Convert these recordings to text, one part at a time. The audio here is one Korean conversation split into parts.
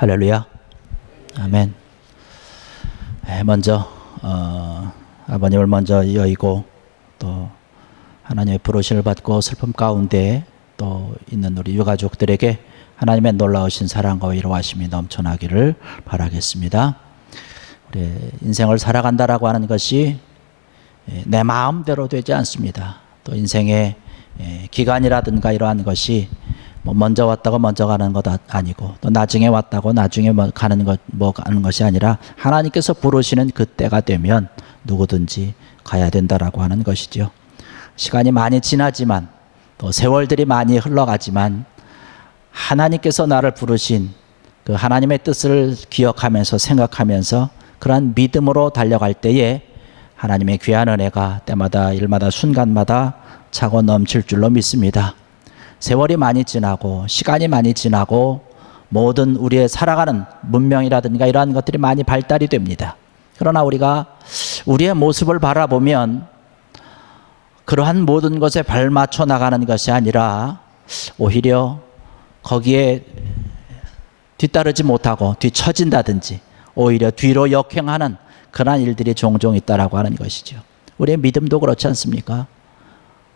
할렐루야. 아멘. 먼저 아버님을 먼저 여의고 또 하나님의 부르심을 받고 슬픔 가운데 또 있는 우리 유가족들에게 하나님의 놀라우신 사랑과 위로하심이 넘쳐나기를 바라겠습니다. 우리 인생을 살아간다라고 하는 것이 내 마음대로 되지 않습니다. 또 인생의 기간이라든가 이러한 것이 먼저 왔다고 먼저 가는 것 아니고 또 나중에 왔다고 나중에 가는 것이 아니라 하나님께서 부르시는 그때가 되면 누구든지 가야 된다라고 하는 것이죠. 시간이 많이 지나지만 또 세월들이 많이 흘러가지만 하나님께서 나를 부르신 그 하나님의 뜻을 기억하면서 생각하면서 그러한 믿음으로 달려갈 때에 하나님의 귀한 은혜가 때마다 일마다 순간마다 차고 넘칠 줄로 믿습니다. 세월이 많이 지나고 시간이 많이 지나고 모든 우리의 살아가는 문명이라든가 이러한 것들이 많이 발달이 됩니다. 그러나 우리가 우리의 모습을 바라보면 그러한 모든 것에 발맞춰 나가는 것이 아니라 오히려 거기에 뒤따르지 못하고 뒤처진다든지 오히려 뒤로 역행하는 그러한 일들이 종종 있다라고 하는 것이죠. 우리의 믿음도 그렇지 않습니까?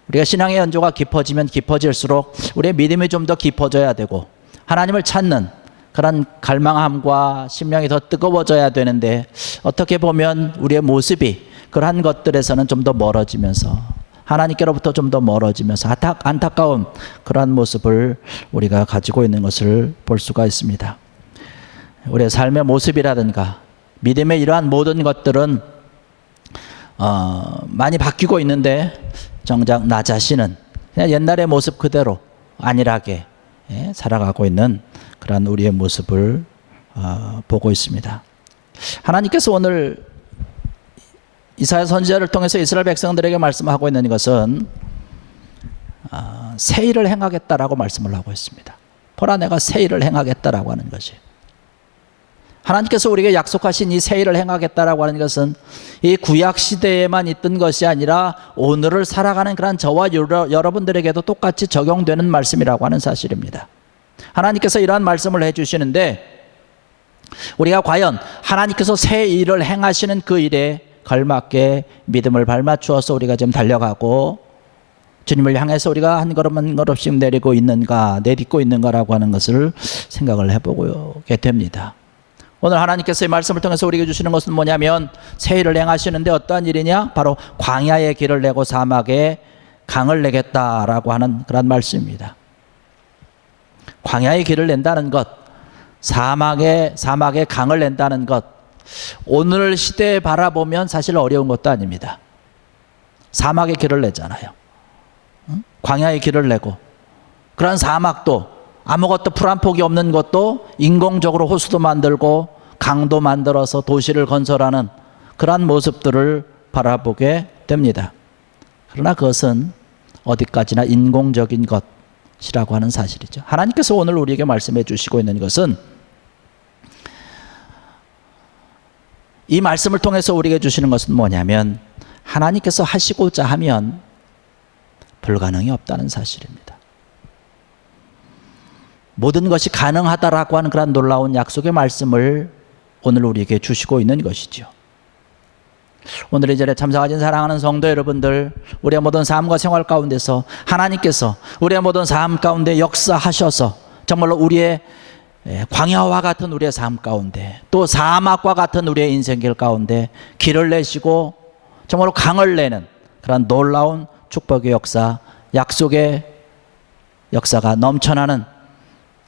우리가 신앙의 연조가 깊어지면 깊어질수록 우리의 믿음이 좀 더 깊어져야 되고 하나님을 찾는 그런 갈망함과 심령이 더 뜨거워져야 되는데 어떻게 보면 우리의 모습이 그러한 것들에서는 좀 더 멀어지면서 하나님께로부터 좀 더 멀어지면서 안타까운 그러한 모습을 우리가 가지고 있는 것을 볼 수가 있습니다. 우리의 삶의 모습이라든가 믿음의 이러한 모든 것들은 많이 바뀌고 있는데 정작 나 자신은 그냥 옛날의 모습 그대로 안일하게 살아가고 있는 그런 우리의 모습을 보고 있습니다. 하나님께서 오늘 이사야 선지자를 통해서 이스라엘 백성들에게 말씀하고 있는 것은 새 일을 행하겠다라고 말씀을 하고 있습니다. 보라 내가 새 일을 행하겠다라고 하는 것이 하나님께서 우리에게 약속하신 이 새 일을 행하겠다라고 하는 것은 이 구약 시대에만 있던 것이 아니라 오늘을 살아가는 그런 저와 여러분들에게도 똑같이 적용되는 말씀이라고 하는 사실입니다. 하나님께서 이러한 말씀을 해주시는데 우리가 과연 하나님께서 새 일을 행하시는 그 일에 걸맞게 믿음을 발맞추어서 우리가 지금 달려가고 주님을 향해서 우리가 한 걸음 한 걸음씩 내딛고 있는가라고 하는 것을 생각을 해보게 됩니다. 오늘 하나님께서 이 말씀을 통해서 우리에게 주시는 것은 뭐냐면 새 일을 행하시는데 어떠한 일이냐? 바로 광야의 길을 내고 사막에 강을 내겠다라고 하는 그런 말씀입니다. 광야의 길을 낸다는 것, 사막에 강을 낸다는 것, 오늘 시대에 바라보면 사실 어려운 것도 아닙니다. 사막의 길을 내잖아요. 광야의 길을 내고 그런 사막도 아무것도 풀 한 폭이 없는 것도 인공적으로 호수도 만들고 강도 만들어서 도시를 건설하는 그러한 모습들을 바라보게 됩니다. 그러나 그것은 어디까지나 인공적인 것이라고 하는 사실이죠. 하나님께서 오늘 우리에게 말씀해 주시고 있는 것은 이 말씀을 통해서 우리에게 주시는 것은 뭐냐면 하나님께서 하시고자 하면 불가능이 없다는 사실입니다. 모든 것이 가능하다라고 하는 그런 놀라운 약속의 말씀을 오늘 우리에게 주시고 있는 것이죠. 오늘 이 자리에 참석하신 사랑하는 성도 여러분들, 우리의 모든 삶과 생활 가운데서 하나님께서 우리의 모든 삶 가운데 역사하셔서 정말로 우리의 광야와 같은 우리의 삶 가운데 또 사막과 같은 우리의 인생길 가운데 길을 내시고 정말로 강을 내는 그런 놀라운 축복의 역사, 약속의 역사가 넘쳐나는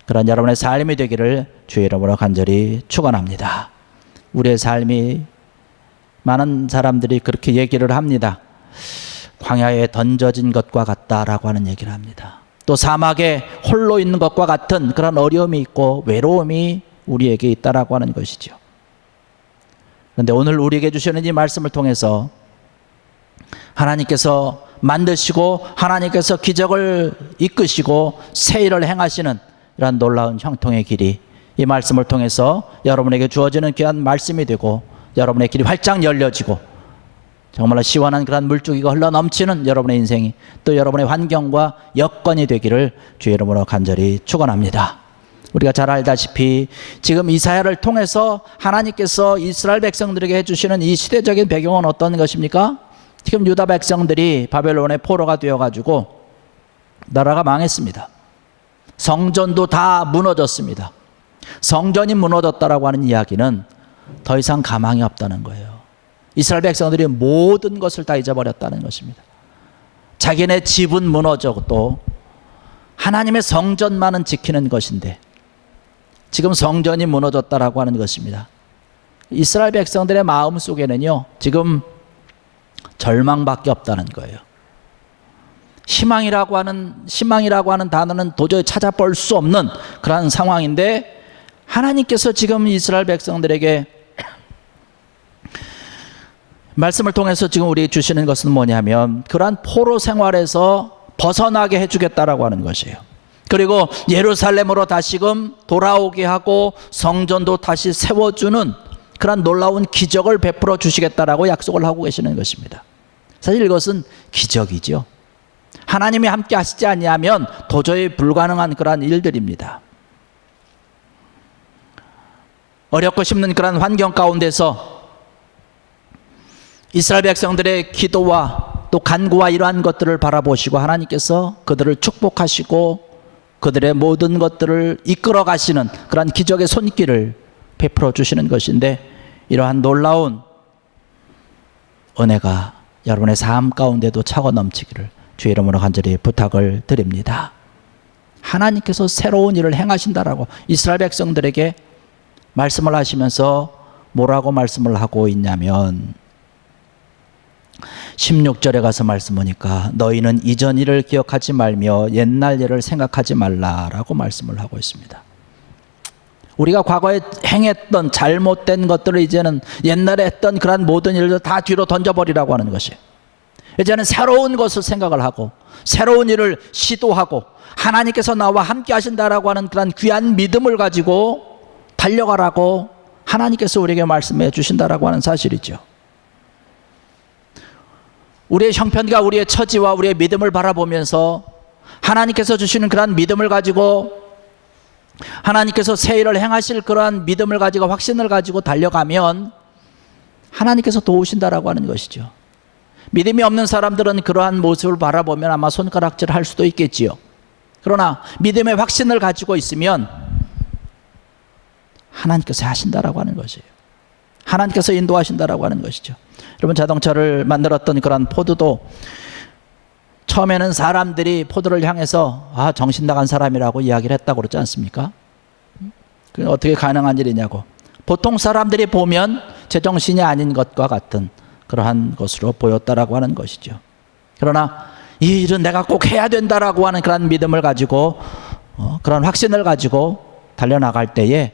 그런 여러분의 삶이 되기를 주의 이름으로 간절히 축원합니다. 우리의 삶이 많은 사람들이 그렇게 얘기를 합니다. 광야에 던져진 것과 같다라고 하는 얘기를 합니다. 또 사막에 홀로 있는 것과 같은 그런 어려움이 있고 외로움이 우리에게 있다라고 하는 것이죠. 그런데 오늘 우리에게 주시는 이 말씀을 통해서 하나님께서 만드시고 하나님께서 기적을 이끄시고 새 일을 행하시는 이런 놀라운 형통의 길이 이 말씀을 통해서 여러분에게 주어지는 귀한 말씀이 되고 여러분의 길이 활짝 열려지고 정말로 시원한 그런 물줄기가 흘러넘치는 여러분의 인생이 또 여러분의 환경과 여건이 되기를 주의 이름으로 간절히 축원합니다. 우리가 잘 알다시피 지금 이사야를 통해서 하나님께서 이스라엘 백성들에게 해주시는 이 시대적인 배경은 어떤 것입니까? 지금 유다 백성들이 바벨론의 포로가 되어가지고 나라가 망했습니다. 성전도 다 무너졌습니다. 성전이 무너졌다라고 하는 이야기는 더 이상 가망이 없다는 거예요. 이스라엘 백성들이 모든 것을 다 잊어버렸다는 것입니다. 자기네 집은 무너져도 하나님의 성전만은 지키는 것인데 지금 성전이 무너졌다라고 하는 것입니다. 이스라엘 백성들의 마음 속에는요, 지금 절망밖에 없다는 거예요. 희망이라고 하는 단어는 도저히 찾아볼 수 없는 그런 상황인데, 하나님께서 지금 이스라엘 백성들에게 말씀을 통해서 지금 우리 주시는 것은 뭐냐면, 그러한 포로 생활에서 벗어나게 해주겠다라고 하는 것이에요. 그리고 예루살렘으로 다시금 돌아오게 하고 성전도 다시 세워주는 그런 놀라운 기적을 베풀어 주시겠다라고 약속을 하고 계시는 것입니다. 사실 이것은 기적이죠. 하나님이 함께 하시지 아니하면 도저히 불가능한 그런 일들입니다. 어렵고 힘든 그런 환경 가운데서 이스라엘 백성들의 기도와 또 간구와 이러한 것들을 바라보시고 하나님께서 그들을 축복하시고 그들의 모든 것들을 이끌어 가시는 그런 기적의 손길을 베풀어 주시는 것인데, 이러한 놀라운 은혜가 여러분의 삶 가운데도 차고 넘치기를 주의 이름으로 간절히 부탁을 드립니다. 하나님께서 새로운 일을 행하신다라고 이스라엘 백성들에게 말씀을 하시면서 뭐라고 말씀을 하고 있냐면, 16절에 가서 말씀하니까 너희는 이전 일을 기억하지 말며 옛날 일을 생각하지 말라라고 말씀을 하고 있습니다. 우리가 과거에 행했던 잘못된 것들을 이제는 옛날에 했던 그런 모든 일을 다 뒤로 던져버리라고 하는 것이에요. 이제는 새로운 것을 생각을 하고 새로운 일을 시도하고 하나님께서 나와 함께 하신다라고 하는 그런 귀한 믿음을 가지고 달려가라고 하나님께서 우리에게 말씀해 주신다라고 하는 사실이죠. 우리의 형편과 우리의 처지와 우리의 믿음을 바라보면서 하나님께서 주시는 그러한 믿음을 가지고 하나님께서 새 일을 행하실 그러한 믿음을 가지고 확신을 가지고 달려가면 하나님께서 도우신다라고 하는 것이죠. 믿음이 없는 사람들은 그러한 모습을 바라보면 아마 손가락질 할 수도 있겠지요. 그러나 믿음의 확신을 가지고 있으면 하나님께서 하신다라고 하는 것이에요. 하나님께서 인도하신다라고 하는 것이죠. 여러분, 자동차를 만들었던 그런 포드도 처음에는 사람들이 포드를 향해서 정신 나간 사람이라고 이야기를 했다고 그러지 않습니까? 그게 어떻게 가능한 일이냐고. 보통 사람들이 보면 제정신이 아닌 것과 같은 그러한 것으로 보였다라고 하는 것이죠. 그러나 이 일은 내가 꼭 해야 된다라고 하는 그런 믿음을 가지고 그런 확신을 가지고 달려나갈 때에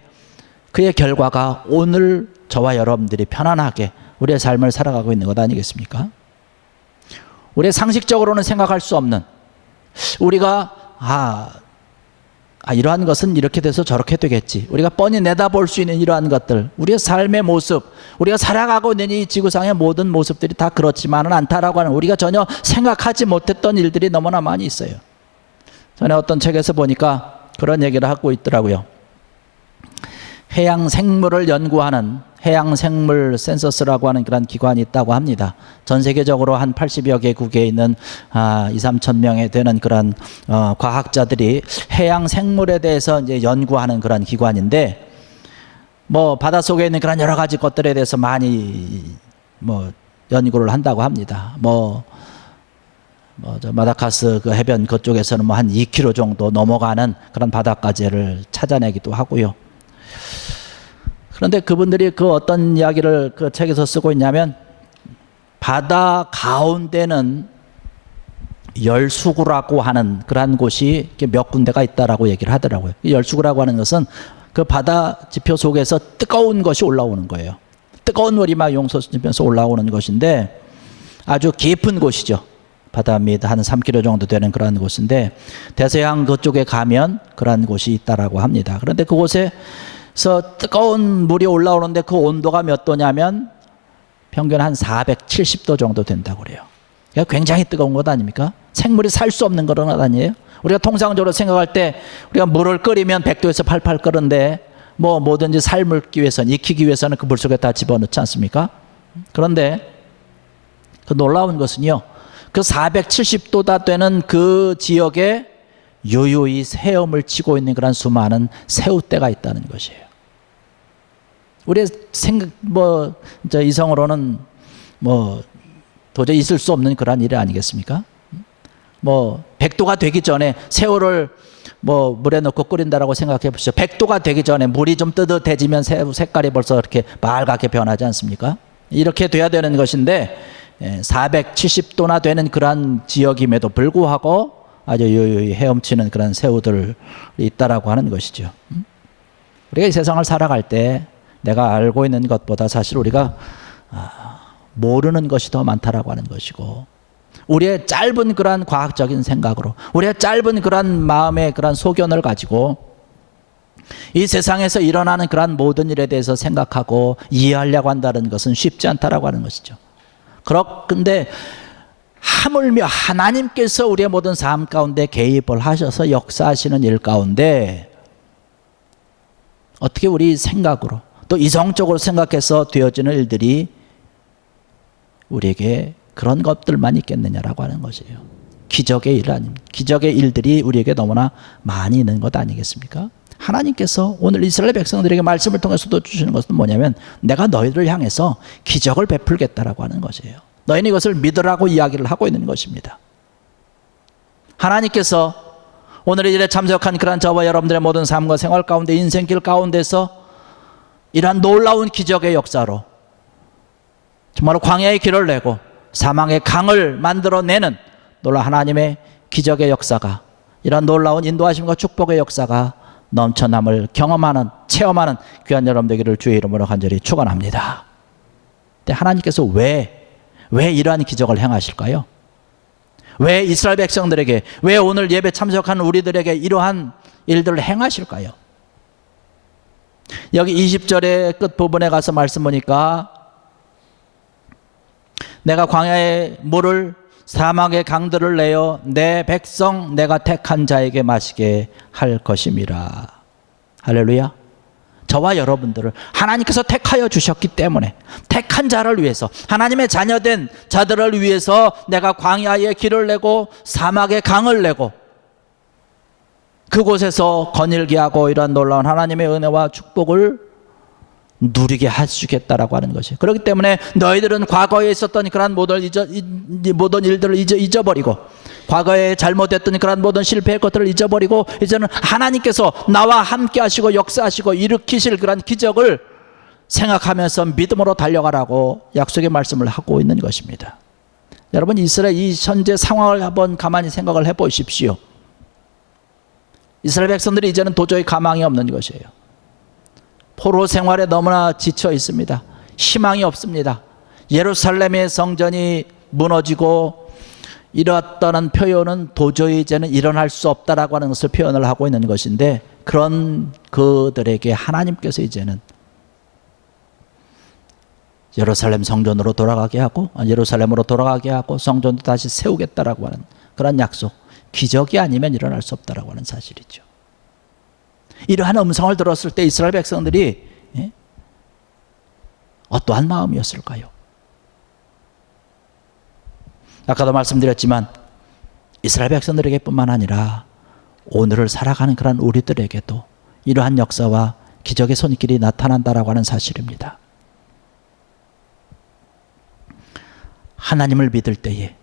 그의 결과가 오늘 저와 여러분들이 편안하게 우리의 삶을 살아가고 있는 것 아니겠습니까? 우리의 상식적으로는 생각할 수 없는, 우리가 이러한 것은 이렇게 돼서 저렇게 되겠지, 우리가 뻔히 내다볼 수 있는 이러한 것들, 우리의 삶의 모습, 우리가 살아가고 있는 이 지구상의 모든 모습들이 다 그렇지만은 않다라고 하는, 우리가 전혀 생각하지 못했던 일들이 너무나 많이 있어요. 전에 어떤 책에서 보니까 그런 얘기를 하고 있더라고요. 해양 생물을 연구하는 해양생물 센서스라고 하는 그런 기관이 있다고 합니다. 전 세계적으로 한 80여 개국에 있는 2-3천 명에 되는 그런 과학자들이 해양생물에 대해서 이제 연구하는 그런 기관인데, 뭐 바닷속에 있는 그런 여러 가지 것들에 대해서 많이 연구를 한다고 합니다. 저 마다가스 그 해변 그쪽에서는 한 2km 정도 넘어가는 그런 바닷가재를 찾아내기도 하고요. 그런데 그분들이 그 어떤 이야기를 그 책에서 쓰고 있냐면, 바다 가운데는 열수구라고 하는 그러한 곳이 몇 군데가 있다라고 얘기를 하더라고요. 이 열수구라고 하는 것은 그 바다 지표 속에서 뜨거운 것이 올라오는 거예요. 뜨거운 물이 막 용솟으면서 올라오는 것인데 아주 깊은 곳이죠. 바다 밑 한 3km 정도 되는 그런 곳인데, 대서양 그쪽에 가면 그런 곳이 있다라고 합니다. 그런데 그곳에 뜨거운 물이 올라오는데 그 온도가 몇 도냐면 평균 한 470도 정도 된다고 그래요. 굉장히 뜨거운 것 아닙니까? 생물이 살 수 없는 그런 것 아니에요? 우리가 통상적으로 생각할 때 우리가 물을 끓이면 100도에서 팔팔 끓는데 뭐든지 삶기 위해서는, 익히기 위해서는 그 물 속에 다 집어넣지 않습니까? 그런데 그 놀라운 것은요, 그 470도다 되는 그 지역에 유유히 헤엄을 치고 있는 그런 수많은 새우떼가 있다는 것이에요. 우리의 이성으로는 도저히 있을 수 없는 그런 일 아니겠습니까? 100도가 되기 전에 새우를 물에 넣고 끓인다라고 생각해 보시죠. 100도가 되기 전에 물이 좀 뜨뜻해지면 새우 색깔이 벌써 이렇게 빨갛게 변하지 않습니까? 이렇게 돼야 되는 것인데 470도나 되는 그러한 지역임에도 불구하고 아주 유유히 헤엄치는 그런 새우들이 있다라고 하는 것이죠. 우리가 이 세상을 살아갈 때 내가 알고 있는 것보다 사실 우리가 모르는 것이 더 많다라고 하는 것이고, 우리의 짧은 그러한 과학적인 생각으로, 우리의 짧은 그러한 마음의 그러한 소견을 가지고 이 세상에서 일어나는 그러한 모든 일에 대해서 생각하고 이해하려고 한다는 것은 쉽지 않다라고 하는 것이죠. 그런데 하물며 하나님께서 우리의 모든 삶 가운데 개입을 하셔서 역사하시는 일 가운데 어떻게 우리 생각으로 또 이성적으로 생각해서 되어지는 일들이 우리에게 그런 것들만 있겠느냐라고 하는 것이에요. 기적의 일 아닙니까? 기적의 일들이 우리에게 너무나 많이 있는 것 아니겠습니까? 하나님께서 오늘 이스라엘 백성들에게 말씀을 통해서도 주시는 것은 뭐냐면, 내가 너희들을 향해서 기적을 베풀겠다라고 하는 것이에요. 너희는 이것을 믿으라고 이야기를 하고 있는 것입니다. 하나님께서 오늘 이 일에 참석한 그런 저와 여러분들의 모든 삶과 생활 가운데, 인생길 가운데서 이러한 놀라운 기적의 역사로 정말로 광야의 길을 내고 사망의 강을 만들어내는 놀라운 하나님의 기적의 역사가, 이러한 놀라운 인도하심과 축복의 역사가 넘쳐남을 경험하는, 체험하는 귀한 여러분 되기를 주의 이름으로 간절히 축원합니다. 근데 하나님께서 왜 이러한 기적을 행하실까요? 왜 이스라엘 백성들에게, 왜 오늘 예배 참석하는 우리들에게 이러한 일들을 행하실까요? 여기 20절의 끝부분에 가서 말씀 보니까, 내가 광야의 물을 사막의 강들을 내어 내 백성 내가 택한 자에게 마시게 할 것임이라. 할렐루야. 저와 여러분들을 하나님께서 택하여 주셨기 때문에, 택한 자를 위해서, 하나님의 자녀된 자들을 위해서 내가 광야의 길을 내고 사막의 강을 내고 그곳에서 거닐게 하고 이러한 놀라운 하나님의 은혜와 축복을 누리게 해주겠다라고 하는 것이. 그렇기 때문에 너희들은 과거에 있었던 그런 모든 일들을 잊어버리고, 과거에 잘못했던 그런 모든 실패의 것들을 잊어버리고, 이제는 하나님께서 나와 함께 하시고 역사하시고 일으키실 그런 기적을 생각하면서 믿음으로 달려가라고 약속의 말씀을 하고 있는 것입니다. 여러분, 이스라엘 이 현재 상황을 한번 가만히 생각을 해보십시오. 이스라엘 백성들이 이제는 도저히 가망이 없는 것이에요. 포로 생활에 너무나 지쳐 있습니다. 희망이 없습니다. 예루살렘의 성전이 무너지고 이렇다는 표현은 도저히 이제는 일어날 수 없다라고 하는 것을 표현을 하고 있는 것인데, 그런 그들에게 하나님께서 이제는 예루살렘 성전으로 돌아가게 하고, 예루살렘으로 돌아가게 하고 성전도 다시 세우겠다라고 하는 그런 약속, 기적이 아니면 일어날 수 없다라고 하는 사실이죠. 이러한 음성을 들었을 때 이스라엘 백성들이 어떠한 마음이었을까요? 아까도 말씀드렸지만 이스라엘 백성들에게 뿐만 아니라 오늘을 살아가는 그런 우리들에게도 이러한 역사와 기적의 손길이 나타난다라고 하는 사실입니다. 하나님을 믿을 때에,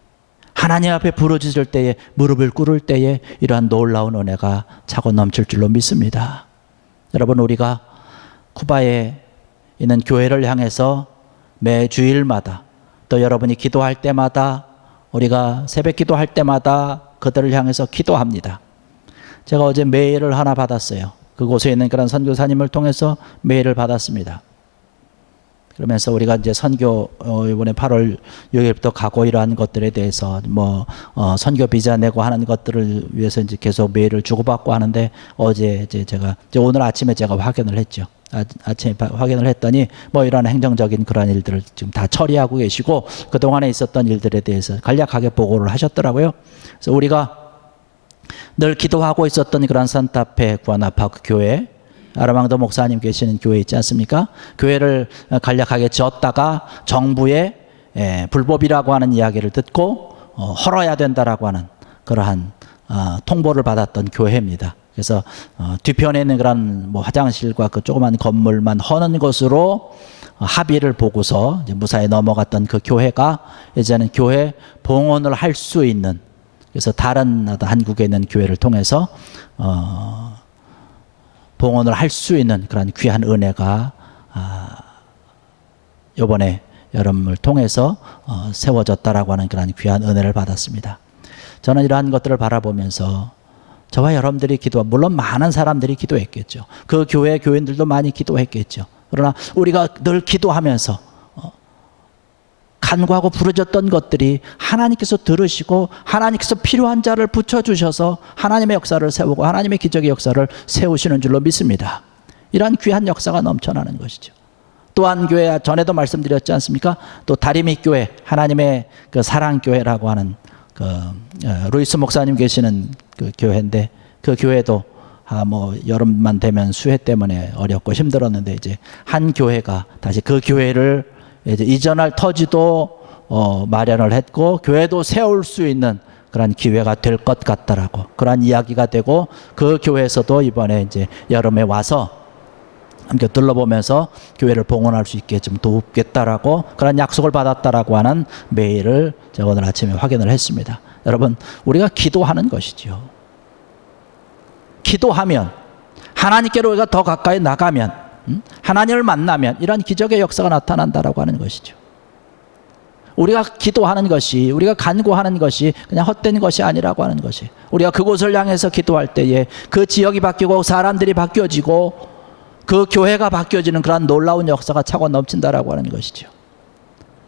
하나님 앞에 부르짖을 때에, 무릎을 꿇을 때에 이러한 놀라운 은혜가 차고 넘칠 줄로 믿습니다. 여러분, 우리가 쿠바에 있는 교회를 향해서 매 주일마다, 또 여러분이 기도할 때마다, 우리가 새벽 기도할 때마다 그들을 향해서 기도합니다. 제가 어제 메일을 하나 받았어요. 그곳에 있는 그런 선교사님을 통해서 메일을 받았습니다. 그러면서 우리가 이제 선교 이번에 8월 6일부터 가고 이러한 것들에 대해서 선교 비자 내고 하는 것들을 위해서 이제 계속 메일을 주고받고 하는데, 어제 제가 오늘 아침에 제가 확인을 했죠. 아침에 확인을 했더니 이런 행정적인 그런 일들을 지금 다 처리하고 계시고, 그동안에 있었던 일들에 대해서 간략하게 보고를 하셨더라고요. 그래서 우리가 늘 기도하고 있었던 그런 산타페 구아나파크 교회, 아르망도 목사님 계시는 교회 있지 않습니까? 교회를 간략하게 지었다가 정부의 불법이라고 하는 이야기를 듣고 헐어야 된다라고 하는 그러한 통보를 받았던 교회입니다. 그래서 뒤편에 있는 그런 뭐 화장실과 그 조그만 건물만 허는 것으로 합의를 보고서 이제 무사히 넘어갔던 그 교회가 이제는 교회 봉헌을 할 수 있는, 그래서 다른 한국에 있는 교회를 통해서 봉헌을 할 수 있는 그런 귀한 은혜가 이번에 여러분을 통해서 세워졌다라고 하는 그런 귀한 은혜를 받았습니다. 저는 이러한 것들을 바라보면서 저와 여러분들이 물론 많은 사람들이 기도했겠죠. 그 교회 교인들도 많이 기도했겠죠. 그러나 우리가 늘 기도하면서 간구하고 부르짖던 것들이 하나님께서 들으시고 하나님께서 필요한 자를 붙여주셔서 하나님의 역사를 세우고 하나님의 기적의 역사를 세우시는 줄로 믿습니다. 이러한 귀한 역사가 넘쳐나는 것이죠. 또한 교회 전에도 말씀드렸지 않습니까? 또 다리미 교회, 하나님의 그 사랑교회라고 하는 루이스 목사님 계시는 그 교회인데, 그 교회도 뭐 여름만 되면 수해 때문에 어렵고 힘들었는데 이제 한 교회가 다시 그 교회를 이제 이전할 터지도 마련을 했고 교회도 세울 수 있는 그런 기회가 될 것 같다라고, 그런 이야기가 되고, 그 교회에서도 이번에 이제 여름에 와서 함께 둘러보면서 교회를 봉헌할 수 있게 좀 돕겠다라고 그런 약속을 받았다라고 하는 메일을 제가 오늘 아침에 확인을 했습니다. 여러분, 우리가 기도하는 것이죠. 기도하면, 하나님께로 우리가 더 가까이 나가면, 하나님을 만나면 이런 기적의 역사가 나타난다라고 하는 것이죠. 우리가 기도하는 것이, 우리가 간구하는 것이 그냥 헛된 것이 아니라고 하는 것이, 우리가 그곳을 향해서 기도할 때에 그 지역이 바뀌고 사람들이 바뀌어지고 그 교회가 바뀌어지는 그런 놀라운 역사가 차고 넘친다라고 하는 것이죠.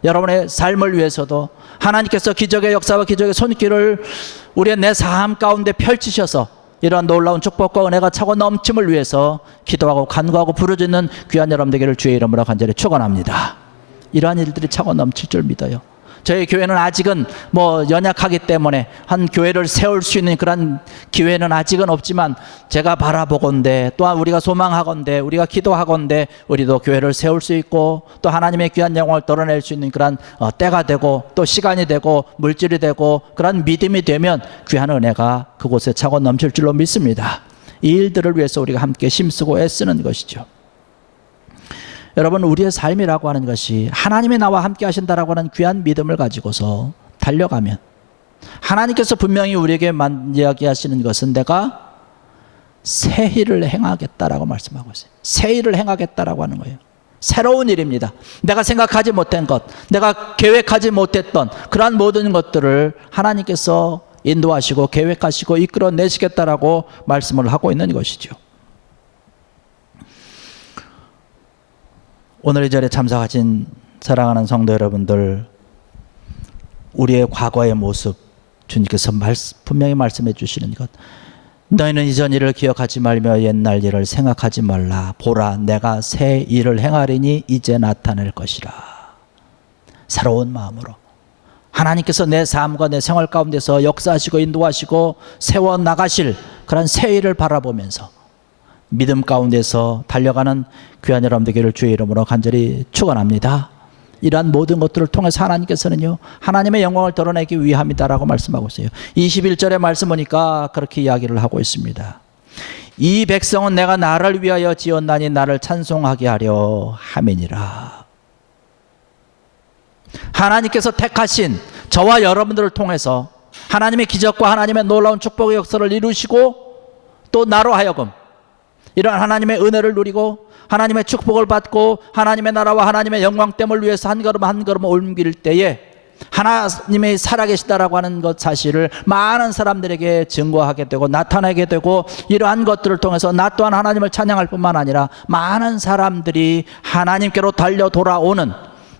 여러분의 삶을 위해서도 하나님께서 기적의 역사와 기적의 손길을 우리의 내 삶 가운데 펼치셔서 이러한 놀라운 축복과 은혜가 차고 넘침을 위해서 기도하고 간구하고 부르짖는 귀한 여러분 되기를 주의 이름으로 간절히 축원합니다. 이러한 일들이 차고 넘칠 줄 믿어요. 저희 교회는 아직은 뭐 연약하기 때문에 한 교회를 세울 수 있는 그런 기회는 아직은 없지만, 제가 바라보건대, 또한 우리가 소망하건대, 우리가 기도하건대 우리도 교회를 세울 수 있고 또 하나님의 귀한 영광을 드러낼 수 있는 그런 때가 되고 또 시간이 되고 물질이 되고 그런 믿음이 되면 귀한 은혜가 그곳에 차고 넘칠 줄로 믿습니다. 이 일들을 위해서 우리가 함께 힘쓰고 애쓰는 것이죠. 여러분, 우리의 삶이라고 하는 것이 하나님이 나와 함께 하신다라고 하는 귀한 믿음을 가지고서 달려가면, 하나님께서 분명히 우리에게 이야기하시는 것은 내가 새 일을 행하겠다라고 말씀하고 있어요. 새 일을 행하겠다라고 하는 거예요. 새로운 일입니다. 내가 생각하지 못한 것, 내가 계획하지 못했던 그러한 모든 것들을 하나님께서 인도하시고 계획하시고 이끌어내시겠다라고 말씀을 하고 있는 것이죠. 오늘 이 자리에 참석하신 사랑하는 성도 여러분들, 우리의 과거의 모습 주님께서 분명히 말씀해 주시는 것, 너희는 이전 일을 기억하지 말며 옛날 일을 생각하지 말라. 보라, 내가 새 일을 행하리니 이제 나타낼 것이라. 새로운 마음으로 하나님께서 내 삶과 내 생활 가운데서 역사하시고 인도하시고 세워나가실 그런 새 일을 바라보면서 믿음 가운데서 달려가는 귀한 여러분 되기를 주의 이름으로 간절히 축원합니다. 이러한 모든 것들을 통해서 하나님께서는요, 하나님의 영광을 드러내기 위함이다라고 말씀하고 있어요. 21절의 말씀 보니까 그렇게 이야기를 하고 있습니다. 이 백성은 내가 나를 위하여 지었나니 나를 찬송하게 하려 함이니라. 하나님께서 택하신 저와 여러분들을 통해서 하나님의 기적과 하나님의 놀라운 축복의 역사를 이루시고 또 나로 하여금 이러한 하나님의 은혜를 누리고 하나님의 축복을 받고 하나님의 나라와 하나님의 영광됨을 위해서 한 걸음 한 걸음 옮길 때에 하나님이 살아계시다라고 하는 것 사실을 많은 사람들에게 증거하게 되고 나타내게 되고, 이러한 것들을 통해서 나 또한 하나님을 찬양할 뿐만 아니라 많은 사람들이 하나님께로 달려 돌아오는,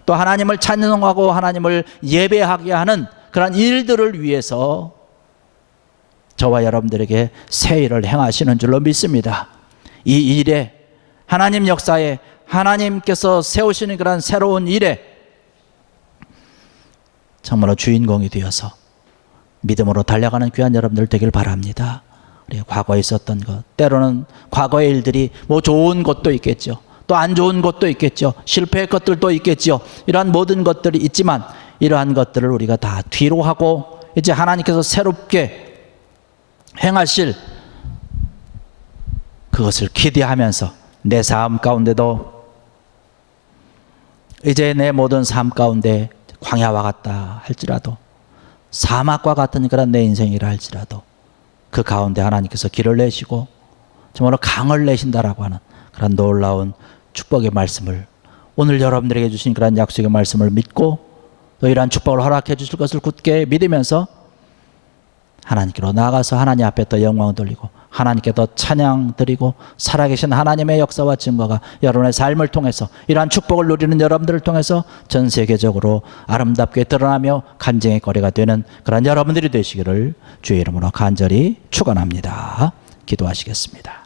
또 하나님을 찬양하고 하나님을 예배하게 하는 그런 일들을 위해서 저와 여러분들에게 새 일을 행하시는 줄로 믿습니다. 이 일에, 하나님 역사에, 하나님께서 세우시는 그런 새로운 일에 정말로 주인공이 되어서 믿음으로 달려가는 귀한 여러분들 되길 바랍니다. 우리 과거에 있었던 것, 때로는 과거의 일들이 뭐 좋은 것도 있겠죠. 또 안 좋은 것도 있겠죠. 실패의 것들도 있겠죠. 이러한 모든 것들이 있지만 이러한 것들을 우리가 다 뒤로 하고 이제 하나님께서 새롭게 행하실 그것을 기대하면서 내 삶 가운데도 이제 내 모든 삶 가운데 광야와 같다 할지라도 사막과 같은 그런 내 인생이라 할지라도 그 가운데 하나님께서 길을 내시고 정말로 강을 내신다라고 하는 그런 놀라운 축복의 말씀을 오늘 여러분들에게 주신 그런 약속의 말씀을 믿고 또 이러한 축복을 허락해 주실 것을 굳게 믿으면서 하나님께로 나아가서 하나님 앞에 더 영광을 돌리고 하나님께 더 찬양 드리고 살아계신 하나님의 역사와 증거가 여러분의 삶을 통해서 이러한 축복을 누리는 여러분들을 통해서 전 세계적으로 아름답게 드러나며 간증의 거리가 되는 그런 여러분들이 되시기를 주의 이름으로 간절히 축원합니다. 기도하시겠습니다.